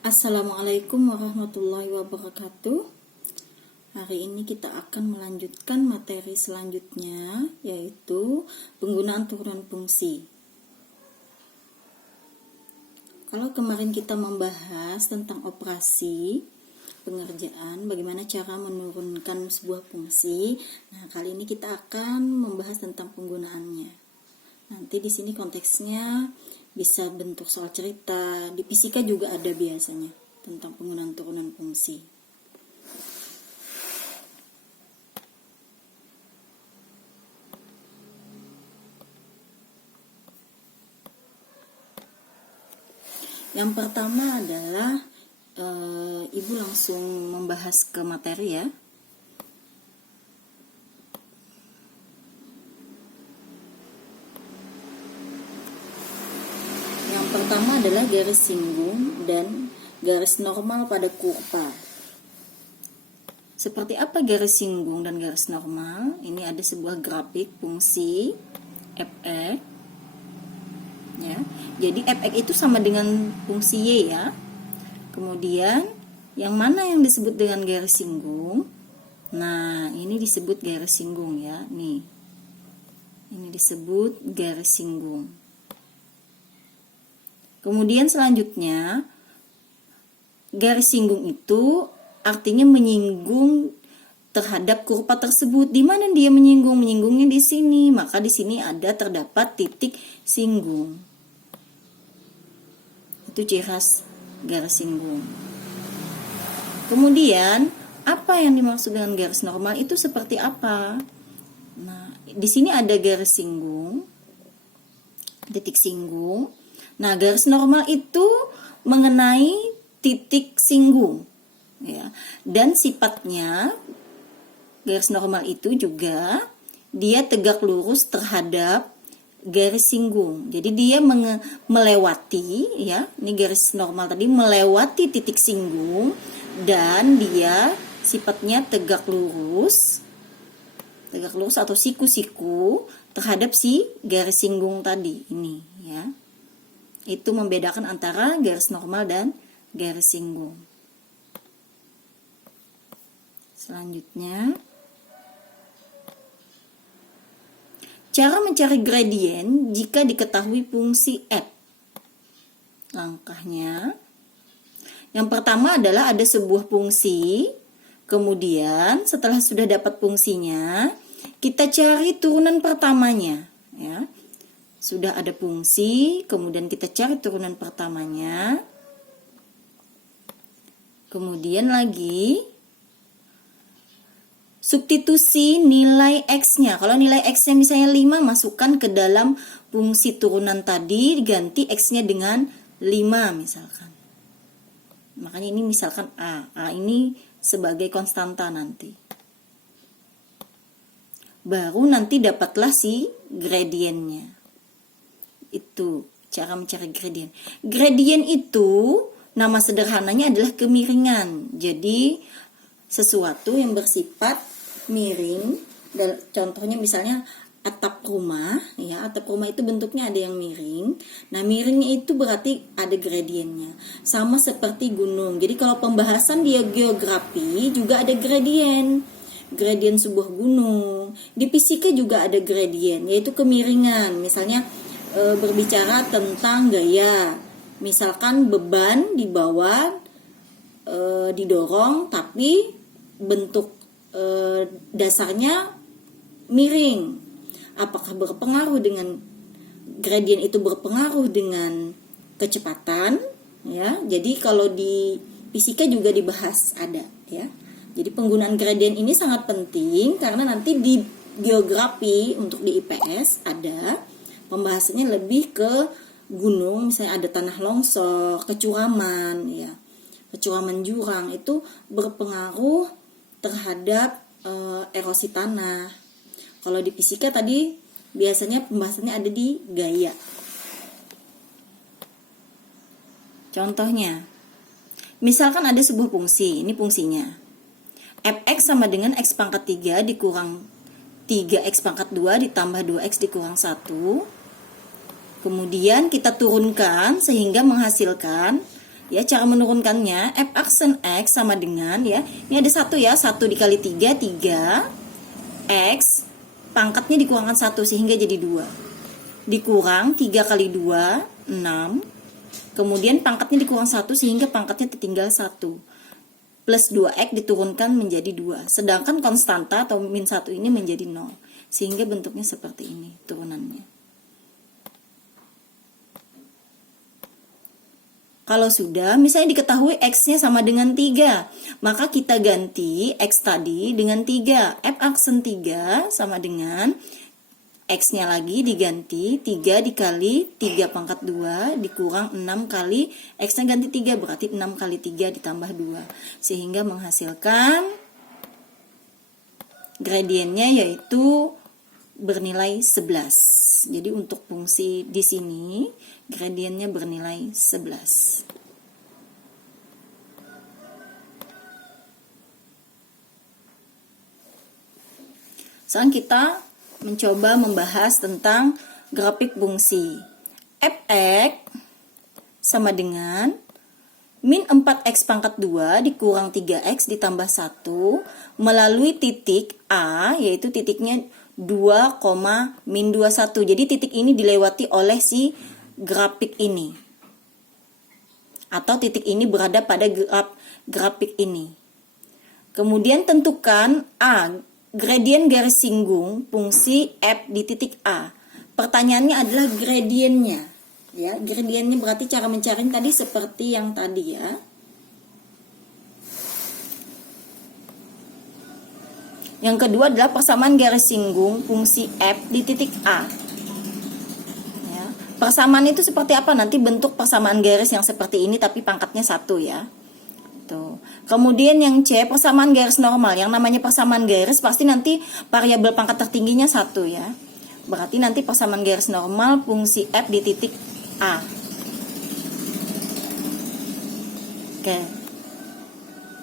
Assalamualaikum warahmatullahi wabarakatuh. Hari ini kita akan melanjutkan materi selanjutnya, yaitu penggunaan turunan fungsi. Kalau kemarin kita membahas tentang operasi pengerjaan, bagaimana cara menurunkan sebuah fungsi. Nah, kali ini kita akan membahas tentang penggunaannya. Nanti di sini konteksnya bisa bentuk soal cerita, di fisika juga ada biasanya tentang penggunaan turunan fungsi. Yang pertama adalah Ibu langsung membahas ke materi ya. Yang pertama adalah garis singgung dan garis normal pada kurva. Seperti apa garis singgung dan garis normal? Ini ada sebuah grafik fungsi f(x). Ya. Jadi f(x) itu sama dengan fungsi y ya. Kemudian yang mana yang disebut dengan garis singgung? Nah, ini disebut garis singgung ya. Nih. Ini disebut garis singgung. Kemudian selanjutnya, garis singgung itu artinya menyinggung terhadap kurva tersebut. Di mana dia menyinggung? Menyinggungnya di sini. Maka di sini ada terdapat titik singgung. Itu ciri khas garis singgung. Kemudian, apa yang dimaksud dengan garis normal itu seperti apa? Nah, di sini ada garis singgung, titik singgung. Nah, garis normal itu mengenai titik singgung, ya. Dan sifatnya garis normal itu juga dia tegak lurus terhadap garis singgung. Jadi dia melewati, ya. Ini garis normal tadi melewati titik singgung dan dia sifatnya tegak lurus atau siku-siku terhadap si garis singgung tadi ini, ya. Itu membedakan antara garis normal dan garis singgung. Selanjutnya, cara mencari gradien jika diketahui fungsi f. Langkahnya, yang pertama adalah ada sebuah fungsi, kemudian setelah sudah dapat fungsinya, kita cari turunan pertamanya, ya. Sudah ada fungsi, kemudian kita cari turunan pertamanya. Kemudian lagi substitusi nilai x-nya. Kalau nilai x-nya misalnya 5, masukkan ke dalam fungsi turunan tadi, diganti x-nya dengan 5 misalkan. Makanya ini misalkan A. A ini sebagai konstanta nanti. Baru nanti dapatlah si gradiennya. Itu cara mencari gradien. Gradien itu nama sederhananya adalah kemiringan. Jadi sesuatu yang bersifat miring. Contohnya misalnya atap rumah, ya. Atap rumah itu bentuknya ada yang miring. Nah, miringnya itu berarti ada gradiennya. Sama seperti gunung. Jadi kalau pembahasan dia geografi juga ada gradien. Gradien sebuah gunung. Di fisika juga ada gradien, yaitu kemiringan. Misalnya berbicara tentang gaya, misalkan beban di bawah didorong tapi bentuk dasarnya miring. Apakah berpengaruh dengan gradien itu berpengaruh dengan kecepatan, ya. Jadi kalau di fisika juga dibahas ada, ya. Jadi penggunaan gradien ini sangat penting karena nanti di geografi untuk di IPS ada pembahasannya lebih ke gunung, misalnya ada tanah longsor, kecuraman, ya. Kecuraman jurang itu berpengaruh terhadap erosi tanah. Kalau di fisika tadi biasanya pembahasannya ada di gaya. Contohnya, misalkan ada sebuah fungsi, ini fungsinya. f(x) sama dengan x pangkat 3 dikurang 3x pangkat 2 ditambah 2x dikurang 1. Kemudian kita turunkan sehingga menghasilkan Ya, cara menurunkannya, f aksen X sama dengan, ya, ini ada 1 ya, 1 dikali 3, 3, X, pangkatnya dikurangkan 1 sehingga jadi 2. Dikurang 3 kali 2, 6, kemudian pangkatnya dikurang 1 sehingga pangkatnya tertinggal 1. Plus 2X diturunkan menjadi 2. Sedangkan konstanta atau min 1 ini menjadi 0. Sehingga bentuknya seperti ini turunannya. Kalau sudah, misalnya diketahui X-nya sama dengan 3, maka kita ganti X tadi dengan 3. F aksen 3 sama dengan X-nya lagi diganti 3 dikali 3 pangkat 2 dikurang 6 kali X-nya ganti 3, berarti 6 kali 3 ditambah 2. Sehingga menghasilkan gradiennya yaitu bernilai 11. Jadi untuk fungsi di sini gradiennya bernilai 11. Sekarang kita mencoba membahas tentang grafik fungsi. Fx sama dengan min 4x pangkat 2 dikurang 3x ditambah 1 melalui titik A, yaitu titiknya 2, min 21. Jadi titik ini dilewati oleh si grafik ini. Atau titik ini berada pada grafik ini. Kemudian tentukan A, gradien garis singgung fungsi f di titik A. Pertanyaannya adalah gradiennya. Ya, gradiennya berarti cara mencari tadi seperti yang tadi ya. Yang kedua adalah persamaan garis singgung fungsi f di titik A. Ya, persamaan itu seperti apa? Nanti bentuk persamaan garis yang seperti ini tapi pangkatnya 1 ya. Tuh. Kemudian yang C, persamaan garis normal. Yang namanya persamaan garis pasti nanti variabel pangkat tertingginya 1 ya. Berarti nanti persamaan garis normal fungsi f di titik A. Oke.